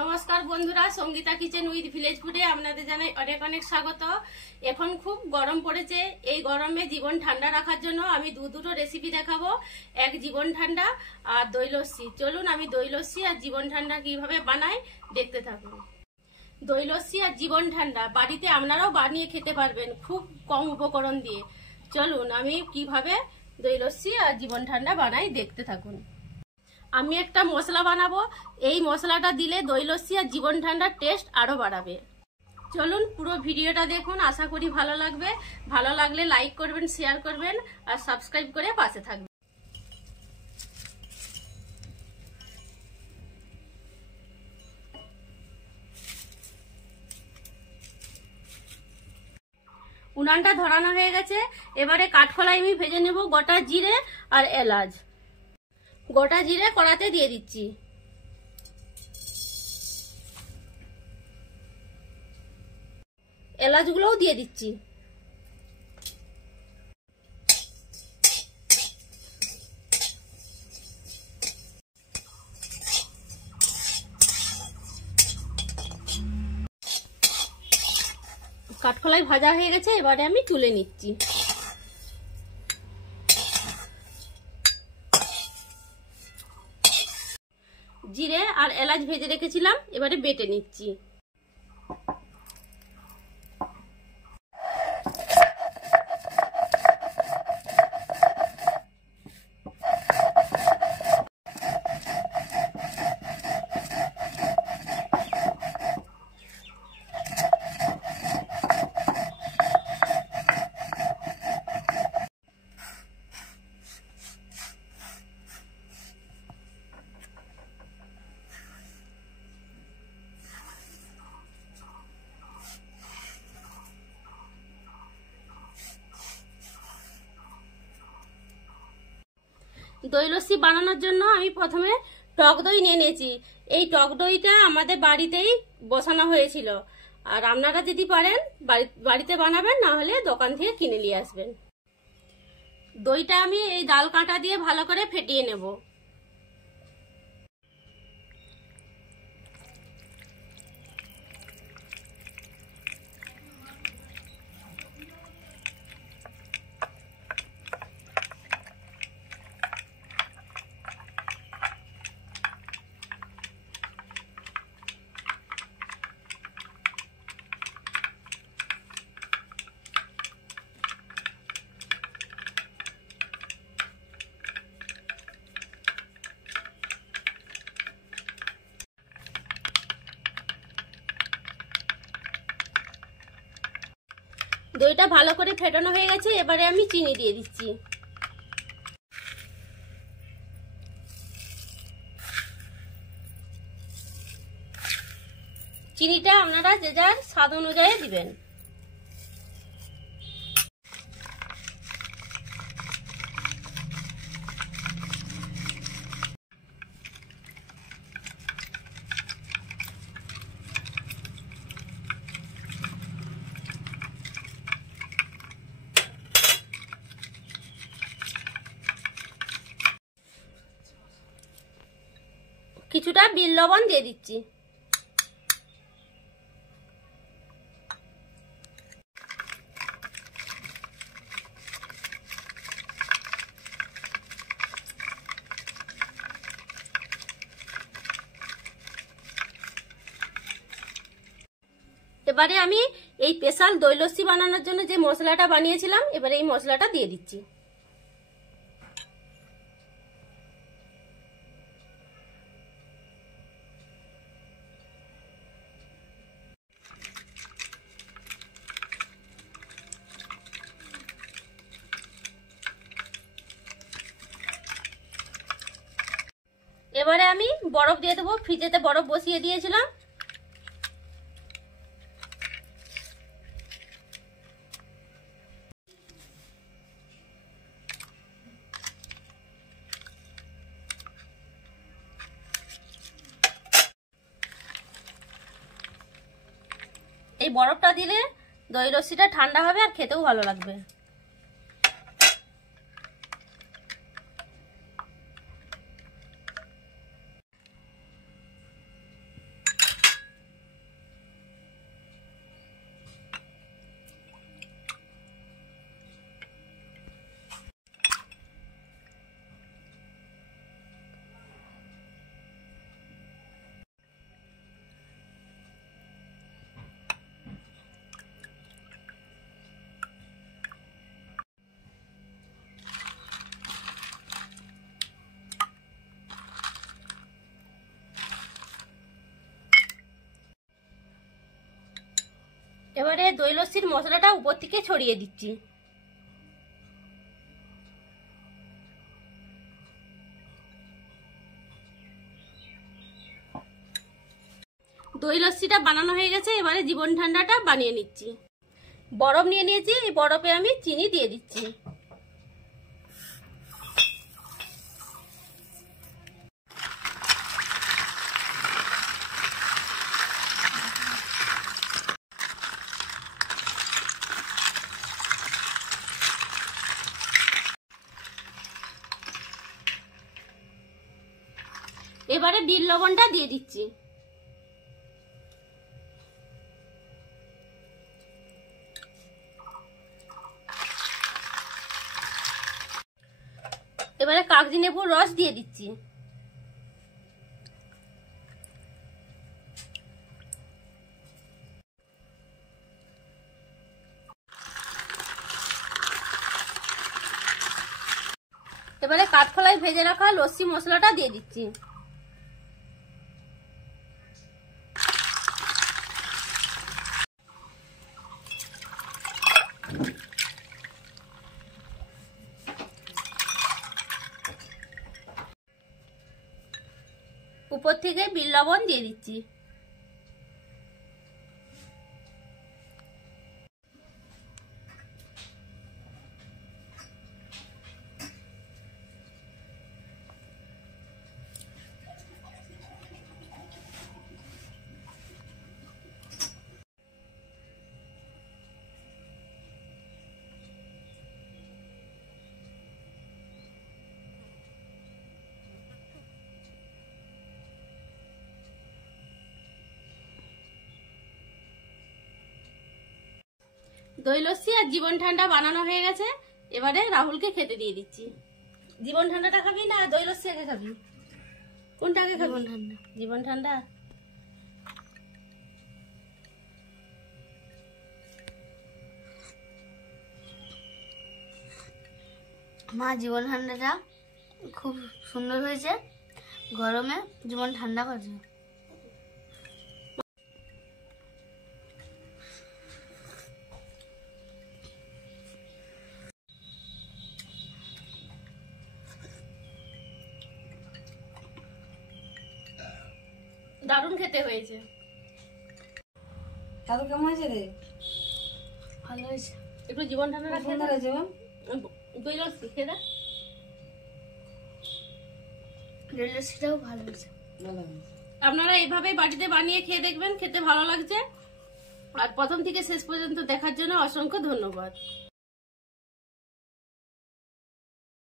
নমস্কার বন্ধুরা, Sangeeta kitchen with village ফুডে আপনাদের জানাই অনেক অনেক স্বাগত। এখন খুব গরম পড়েছে। এই গরমে জীবন ঠান্ডা রাখার জন্য আমি দুটো রেসিপি দেখাবো। এক জীবন ঠান্ডা আর দই লস্যি। চলুন আমি দই লস্যি আর জীবন ঠান্ডা কিভাবে বানাই দেখতে থাকুন। দই লস্যি আর জীবন ঠান্ডা বাড়িতে আপনারাও বানিয়ে খেতে পারবেন খুব কম উপকরণ দিয়ে। চলুন আমি কিভাবে দই লস্যি আর জীবন ঠান্ডা বানাই দেখতে থাকুন। আমি একটা মশলা বানাবো। এই মশলাটা দিলে দই লস্যি আর জীবন ঠান্ডার টেস্ট আরো বাড়াবে। চলুন পুরো ভিডিওটা দেখুন, আশা করি ভালো লাগবে। ভালো লাগলে লাইক করবেন, শেয়ার করবেন আর সাবস্ক্রাইব করে পাশে থাকবেন। উনানটা ধরানো হয়ে গেছে। এবারে কাঠখোলাই আমি ভেজে নেব গোটা জিরে আর এলাচ। গোটা জিরে কড়াতে দিয়ে দিচ্ছি। এলাচগুলোও দিয়ে দিচ্ছি। কাঠখোলাই ভাজা হয়ে গেছে, এবারে আমি তুলে নিচ্ছি। জিরে আর এলাচ ভেজে রেখেছিলাম, এবারে বেটে নিচ্ছি। দই লস্যি বানানোর জন্য আমি প্রথমে টক দই নিয়ে নিয়েছি। এই টক দইটা আমাদের বাড়িতেই বসানো হয়েছিল। আর আপনারা যদি পারেন বাড়িতে বানাবেন, না হলে দোকান থেকে কিনে নিয়ে আসবেন। দইটা আমি এই ডাল কাঁটা দিয়ে ভালো করে ফেটিয়ে নেব। দইটা ভালো করে ফেটানো হয়ে গেছে, এবারে আমি চিনি দিয়ে দিচ্ছি। চিনিটা আপনারা যে যার স্বাদ অনুযায়ী দিবেন। কিছুটা বিট লবণ দিয়ে দিচ্ছি। এবারে আমি এই স্পেশাল দই লস্যি বানানোর জন্য যে মশলাটা বানিয়েছিলাম, এবারে এই মশলাটা দিয়ে দিচ্ছি। এবারে আমি বরফ দিয়ে দেবো। ফ্রিজেতে বরফ বসিয়ে দিয়েছিলাম। এই বরফটা দিলে দই লস্যিটা ঠান্ডা হবে আর খেতেও ভালো লাগবে। এবারে দই লস্যির মশলাটা উপর থেকে ছড়িয়ে দিচ্ছি। দই লস্যিটা বানানো হয়ে গেছে, এবারে জীবন ঠান্ডাটা বানিয়ে নিচ্ছি। বরফ নিয়ে নিয়েছি, এই বরফে আমি চিনি দিয়ে দিচ্ছি। এবারে বিট লবণটা দিয়ে দিচ্ছি। এবারে কাগজি লেবুর রস দিয়ে দিচ্ছি। এবারে কাঠখোলায় ভেজে রাখা লস্যি মশলাটা দিয়ে দিচ্ছি। উপর থেকে বিট লবণ দিয়ে দিচ্ছি। দই লস্যি আর জীবন ঠান্ডা বানানো হয়ে গেছে, এবারে রাহুলকে খেতে দিয়ে দিচ্ছি। জীবন ঠান্ডাটা খাবি না দই লস্যি আগে খাবি? কোনটা আগে খাবি? ঠান্ডা। জীবন ঠান্ডা। মা, জীবন ঠান্ডাটা খুব সুন্দর হয়েছে, গরমে জীবন ঠান্ডা করছে। দারুণ খেতে হয়েছে। দাদু কেমন হয়েছে রে? ভালো হয়েছে। একটু জীবন ঠান্ডা রাখে সুন্দর হয়েছে গো। দই লস্যি খেয়ে দেখ। দই লস্যিটাও ভালো হয়েছে। ভালো হয়েছে। আপনারা এইভাবেই বাড়িতে বানিয়ে খেয়ে দেখবেন, খেতে ভালো লাগছে। আর প্রথম থেকে শেষ পর্যন্ত দেখার জন্য অসংখ্য ধন্যবাদ।